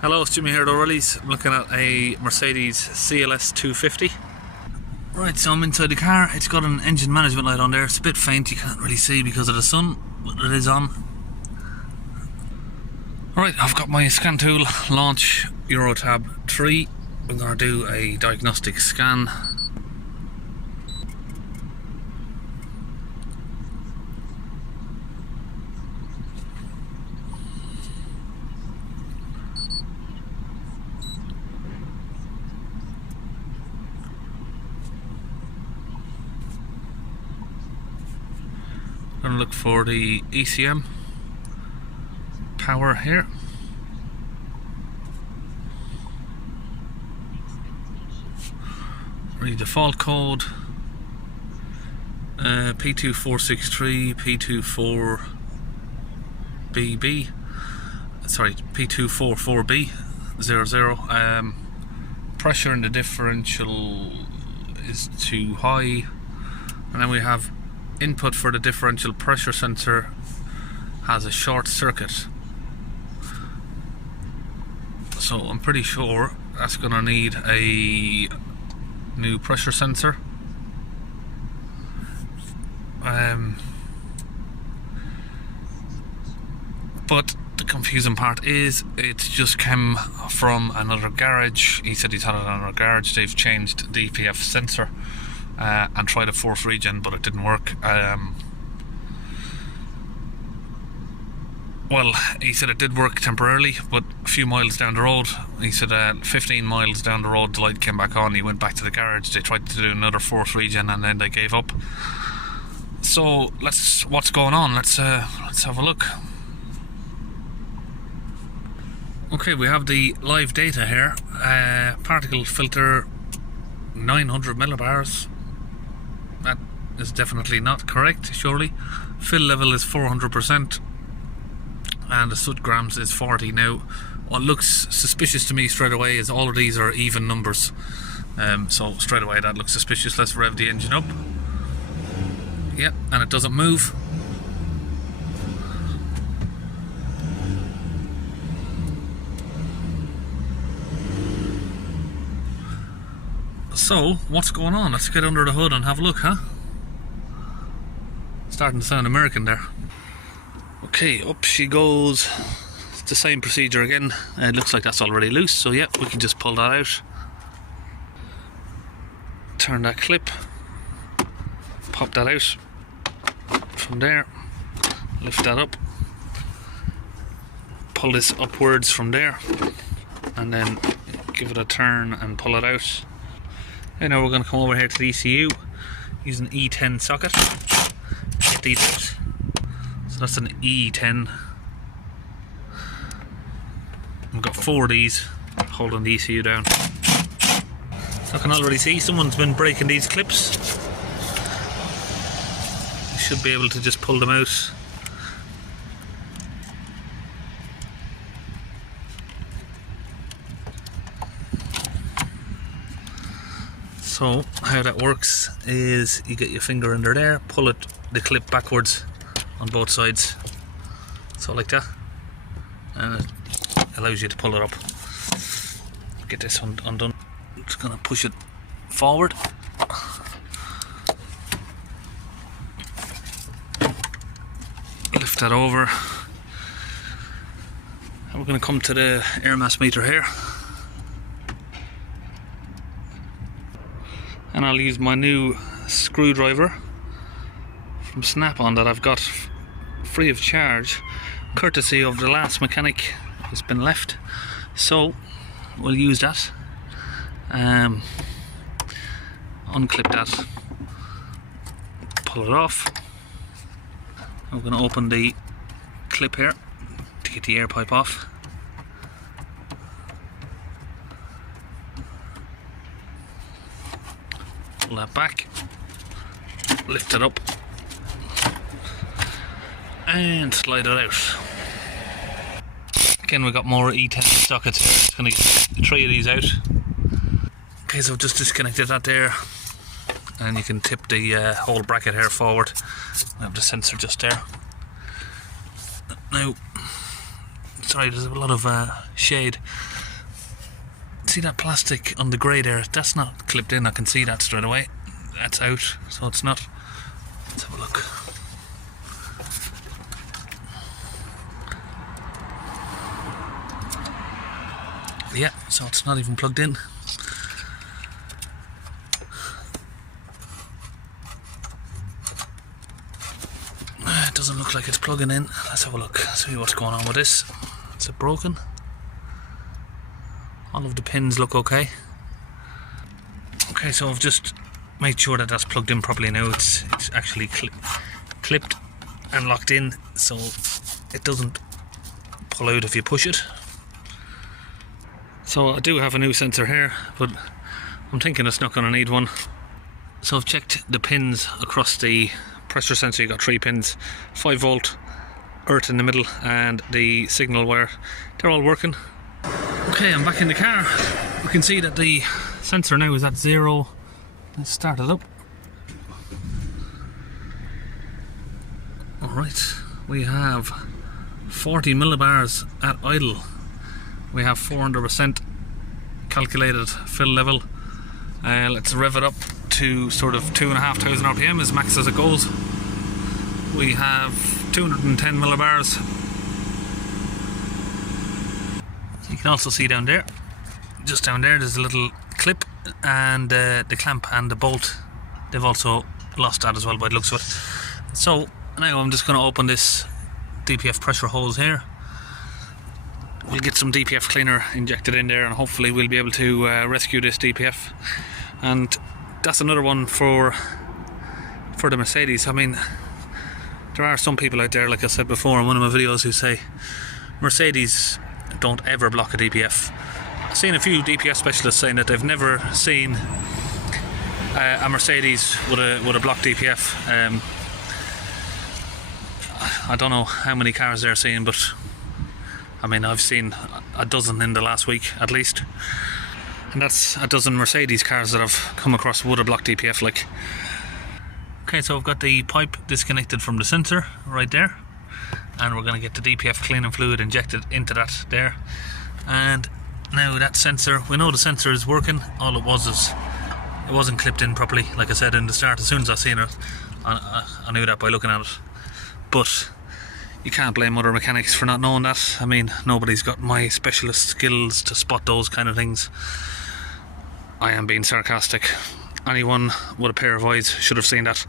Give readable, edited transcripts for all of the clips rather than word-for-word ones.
Hello, it's Jimmy here at O'Reilly's. I'm looking at a Mercedes CLS 250. Right, so I'm inside the car. It's got an engine management light on there. It's a bit faint, you can't really see because of the sun, but it is on. Right, I've got my scan tool, launch Eurotab 3. We're going to do a diagnostic scan. Going to look for the ECM power here. Read the fault code P2463 P24BB, sorry, P244B 00. Pressure in the differential is too high, and then we have input for the differential pressure sensor has a short circuit, so I'm pretty sure that's gonna need a new pressure sensor. But the confusing part is it just came from another garage. He said he's had it in another garage. They've changed the DPF sensor and tried a fourth regen, but it didn't work. Well, he said it did work temporarily, but a few miles down the road, he said 15 miles down the road the light came back on. He went back to the garage, they tried to do another fourth regen and then they gave up. So what's going on? Let's have a look. Okay, we have the live data here. Particle filter 900 millibars. That is definitely not correct, surely. Fill level is 400%. And the soot grams is 40. Now, what looks suspicious to me straight away is all of these are even numbers. So straight away that looks suspicious. Let's rev the engine up. Yep, and it doesn't move. So, what's going on? Let's get under the hood and have a look, huh? Starting to sound American there. Okay, up she goes. It's the same procedure again. It looks like that's already loose, so yeah, we can just pull that out. Turn that clip. Pop that out. From there. Lift that up. Pull this upwards from there. And then give it a turn and pull it out. And now we're going to come over here to the ECU. Use an E10 socket. Get these out. So that's an E10. We've got 4 of these holding the ECU down. I can already see someone's been breaking these clips. You should be able to just pull them out. So how that works is you get your finger under there, pull the clip backwards on both sides, so like that, and it allows you to pull it up. Get this undone. I'm just going to push it forward. Lift that over, and we're going to come to the air mass meter here, and I'll use my new screwdriver from Snap-on that I've got free of charge, courtesy of the last mechanic who's been left. So we'll use that. Unclip that, pull it off. I'm going to open the clip here to get the air pipe off. Pull that back, lift it up, and slide it out. Again, we've got more E10 sockets here. Just going to get 3 of these out. Okay, so I've just disconnected that there. and you can tip the whole bracket here forward. I have the sensor just there. Now, sorry, there's a lot of shade. See that plastic on the grey there? That's not clipped in, I can see that straight away. That's out, so it's not. Let's have a look. Yeah, so it's not even plugged in. It doesn't look like it's plugging in. Let's have a look, see what's going on with this. Is it broken? All of the pins look okay. Okay, so I've just made sure that that's plugged in properly now. It's actually clipped and locked in, so it doesn't pull out if you push it. So I do have a new sensor here, but I'm thinking it's not going to need one. So I've checked the pins across the pressure sensor. You got 3 pins, 5 volt, earth in the middle, and the signal wire. They're all working. Okay, I'm back in the car. We can see that the sensor now is at 0. Let's start it up. Alright, we have 40 millibars at idle. We have 400% calculated fill level. Let's rev it up to sort of 2,500 RPM as max as it goes. We have 210 millibars. So you can also see down there, just down there, there's a little clip, and the clamp and the bolt, they've also lost that as well by the looks of it. So now I'm just going to open this DPF pressure hose here. We'll get some DPF cleaner injected in there, and hopefully we'll be able to rescue this DPF. And that's another one for the Mercedes. I mean, there are some people out there, like I said before in one of my videos, who say Mercedes don't ever block a DPF. I've seen a few DPF specialists saying that they've never seen a Mercedes with a blocked DPF. I don't know how many cars they're seeing, but I mean, I've seen a dozen in the last week at least, and that's a dozen Mercedes cars that I've come across with a blocked DPF like. Okay, so I've got the pipe disconnected from the sensor right there, and we're going to get the DPF cleaning fluid injected into that there. And now that sensor, we know the sensor is working. All it was is it wasn't clipped in properly, like I said in the start. As soon as I seen it, I knew that by looking at it. But you can't blame other mechanics for not knowing that. I mean, nobody's got my specialist skills to spot those kind of things. I am being sarcastic. Anyone with a pair of eyes should have seen that.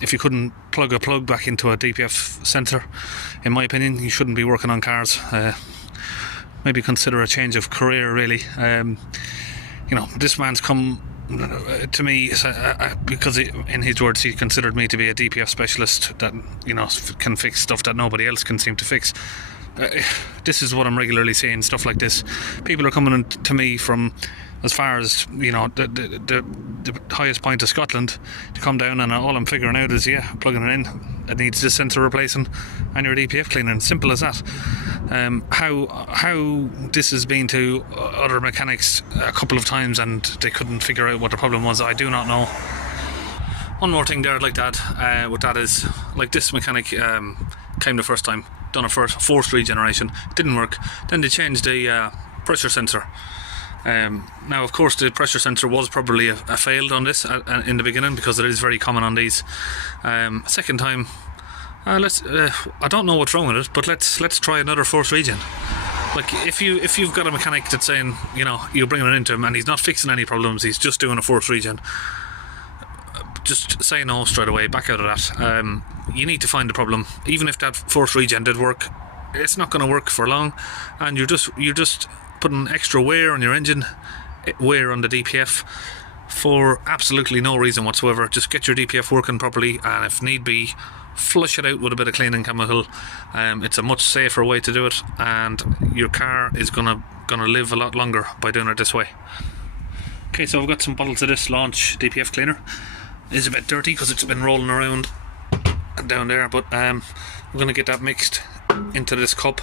If you couldn't plug a plug back into a DPF sensor, in my opinion, you shouldn't be working on cars. Maybe consider a change of career, really. You know, this man's come to me because in his words he considered me to be a DPF specialist that, you know, can fix stuff that nobody else can seem to fix. This is what I'm regularly seeing, stuff like this. People are coming to me from as far as, you know, the highest point of Scotland to come down, and all I'm figuring out is, yeah, plugging it in, it needs this sensor replacing and your DPF cleaning. Simple as that. How this has been to other mechanics a couple of times and they couldn't figure out what the problem was, I do not know. One more thing there I'd like to add with that is, like, this mechanic came the first time, done a forced regeneration, didn't work, then they changed the pressure sensor. Now, of course, the pressure sensor was probably a failed on this in the beginning, because it is very common on these. Second time, I don't know what's wrong with it, but let's try another forced regen. Like, if you've got a mechanic that's saying, you know, you're bringing it into him and he's not fixing any problems, he's just doing a forced regen, just say no straight away, back out of that. You need to find the problem. Even if that forced regen did work, it's not going to work for long, and you're just putting extra wear on your engine, wear on the DPF, for absolutely no reason whatsoever. Just get your DPF working properly, and if need be, flush it out with a bit of cleaning chemical. It's a much safer way to do it, and your car is gonna live a lot longer by doing it this way. Okay, so I've got some bottles of this Launch DPF cleaner. It's a bit dirty because it's been rolling around down there, but we're gonna get that mixed into this cup,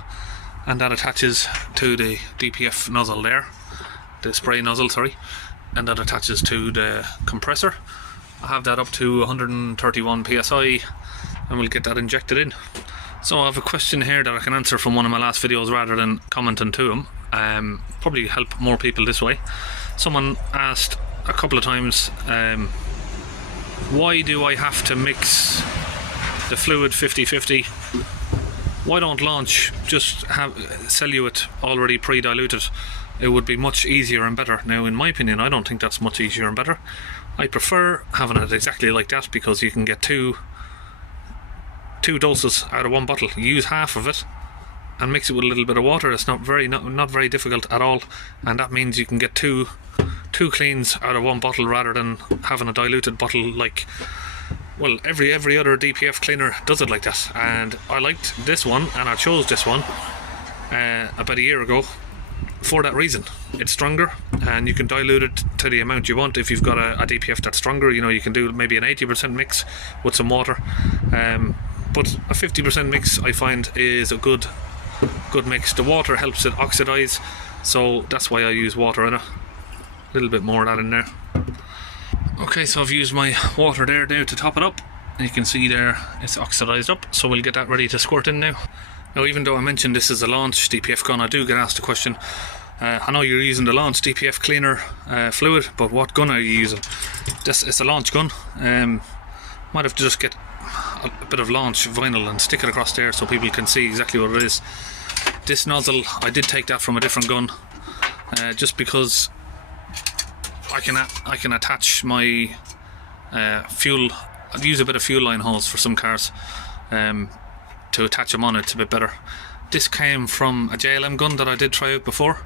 and that attaches to the DPF nozzle there, the spray nozzle, sorry, and that attaches to the compressor. I have that up to 131 psi, and we'll get that injected in. So I have a question here that I can answer from one of my last videos rather than commenting to them. Probably help more people this way. Someone asked a couple of times, why do I have to mix the fluid 50-50? Why don't Launch just sell you it already pre-diluted? It would be much easier and better. Now, in my opinion, I don't think that's much easier and better. I prefer having it exactly like that, because you can get two doses out of one bottle. You use half of it and mix it with a little bit of water. It's not very difficult at all, and that means you can get two cleans out of one bottle rather than having a diluted bottle like, well, every other DPF cleaner does it like that. And I liked this one, and I chose this one about a year ago for that reason. It's stronger, and you can dilute it to the amount you want. If you've got a DPF that's stronger, you know, you can do maybe an 80% mix with some water, but a 50% mix I find is a good mix. The water helps it oxidize, so that's why I use water in it. A little bit more of that in there. Okay, so I've used my water there now to top it up, and you can see there it's oxidized up, so we'll get that ready to squirt in now. Now, even though I mentioned this is a Launch DPF gun, I do get asked the question, I know you're using the Launch DPF cleaner fluid, but what gun are you using? It's a Launch gun. Might have to just get a bit of Launch vinyl and stick it across there so people can see exactly what it is. This nozzle, I did take that from a different gun, just because I can attach my fuel. I'd use a bit of fuel line hose for some cars to attach them on. It's a bit better. This came from a JLM gun that I did try out before.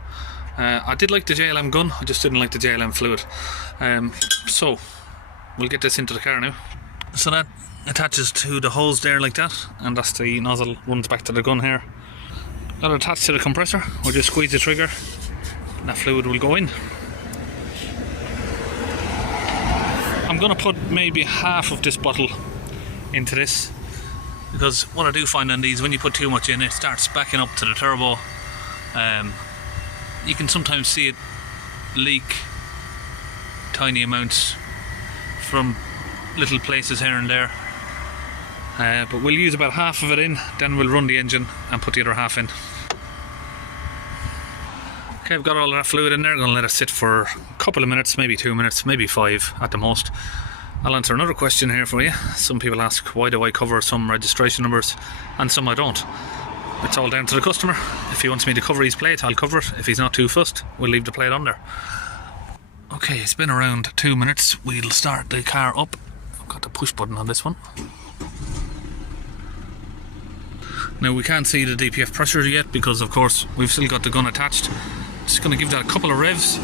I did like the JLM gun, I just didn't like the JLM fluid. So we'll get this into the car now. So that attaches to the hose there like that, and that's the nozzle, runs back to the gun here. That'll attach to the compressor. We'll just squeeze the trigger and that fluid will go in. I'm going to put maybe half of this bottle into this, because what I do find on these, when you put too much in, it starts backing up to the turbo. You can sometimes see it leak tiny amounts from little places here and there, but we'll use about half of it in, then we'll run the engine and put the other half in. Okay, I've got all of that fluid in there. I'm going to let it sit for a couple of minutes, maybe 2 minutes, maybe 5 at the most. I'll answer another question here for you. Some people ask, why do I cover some registration numbers and some I don't? It's all down to the customer. If he wants me to cover his plate, I'll cover it. If he's not too fussed, we'll leave the plate on there. Okay, it's been around 2 minutes. We'll start the car up. I've got the push button on this one. Now, we can't see the DPF pressure yet because, of course, we've still got the gun attached. Just going to give that a couple of revs,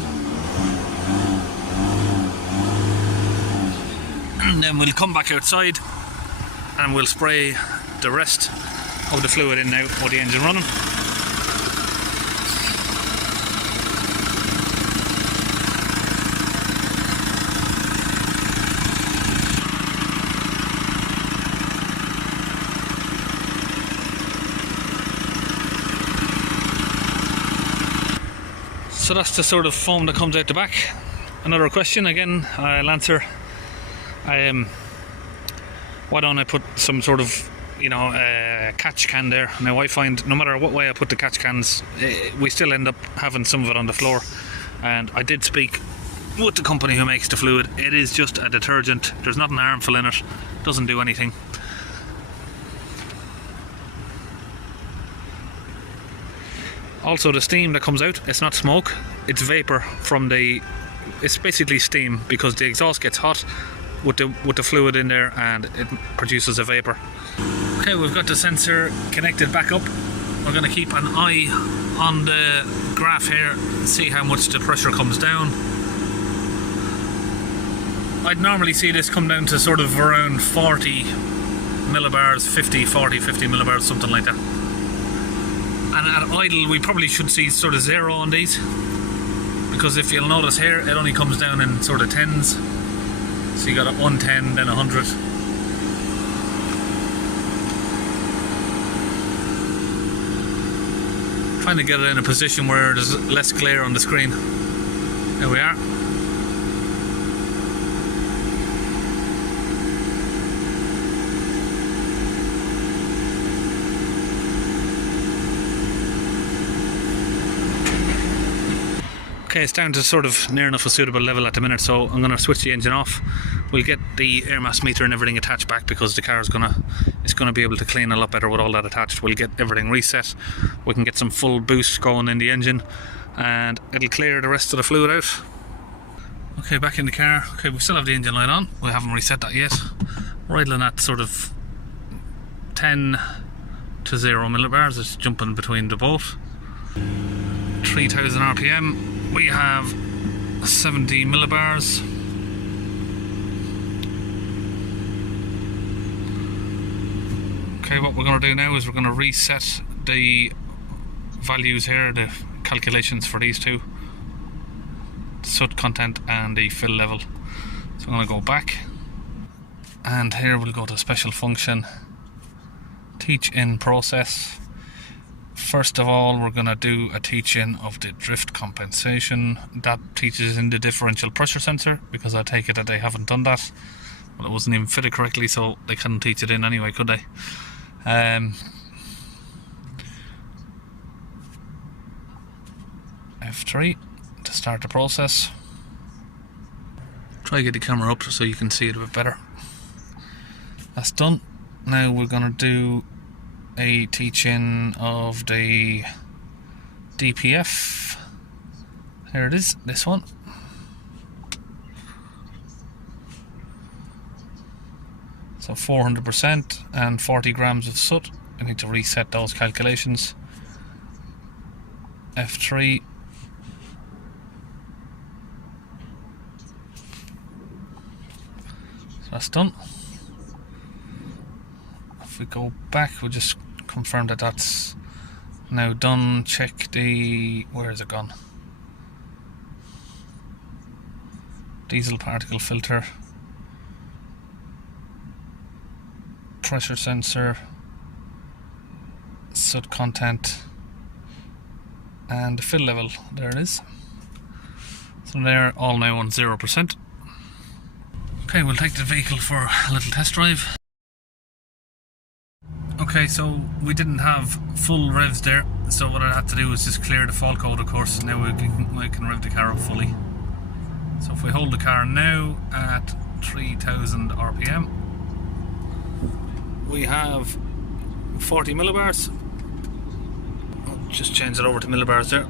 and then we'll come back outside and we'll spray the rest of the fluid in now with the engine running. So that's the sort of foam that comes out the back. Another question again, I'll answer. Why don't I put some sort of, catch can there? Now, I find no matter what way I put the catch cans, we still end up having some of it on the floor. And I did speak with the company who makes the fluid. It is just a detergent. There's nothing harmful in it. Doesn't do anything. Also, the steam that comes out, it's not smoke, it's vapor from it's basically steam, because the exhaust gets hot with the fluid in there and it produces a vapor. Okay, we've got the sensor connected back up. We're going to keep an eye on the graph here and see how much the pressure comes down. I'd normally see this come down to sort of around 40 millibars, 50 millibars, something like that. And at idle, we probably should see sort of 0 on these, because if you'll notice here, it only comes down in sort of tens. So you got a 110, then 100. Trying to get it in a position where there's less glare on the screen. There we are. Okay, it's down to sort of near enough a suitable level at the minute, so I'm going to switch the engine off. We'll get the air mass meter and everything attached back because the car is gonna be able to clean a lot better with all that attached. We'll get everything reset. We can get some full boost going in the engine, and it'll clear the rest of the fluid out. Okay, back in the car. Okay, we still have the engine light on. We haven't reset that yet. We're idling at sort of 10 to 0 millibars. It's jumping between the both. 3000 RPM. We have 70 millibars. Okay, what we're going to do now is we're going to reset the values here, the calculations for these two, the soot content and the fill level. So I'm going to go back, and here we'll go to special function, teach in process. First of all, we're going to do a teach-in of the drift compensation. That teaches in the differential pressure sensor, because I take it that they haven't done that. Well, it wasn't even fitted correctly, so they couldn't teach it in anyway, could they? F3 to start the process. Try to get the camera up so you can see it a bit better. That's done. Now we're going to do a teach-in of the DPF. Here it is, this one. So 400% and 40 grams of soot. I need to reset those calculations. F3. So that's done. If we go back, we'll just confirm that that's now done. Check the, where is it gone? Diesel particle filter, pressure sensor, soot content, and the fill level. There it is. So they're all now on 0%. Okay, we'll take the vehicle for a little test drive. Okay, so we didn't have full revs there, so what I had to do was just clear the fault code, of course. Now we can rev the car up fully. So if we hold the car now at 3000 RPM, we have 40 millibars. I'll just change it over to millibars there.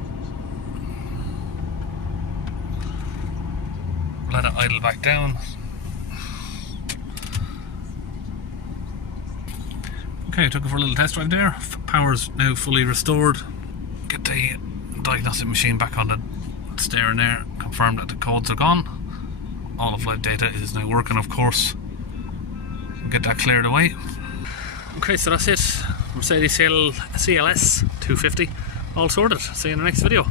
Let it idle back down. Okay, I took it for a little test drive there. Power's now fully restored. Get the diagnostic machine back on the steering there. Confirm that the codes are gone. All of live data is now working, of course. Get that cleared away. Okay, so that's it. Mercedes CLS 250. All sorted. See you in the next video.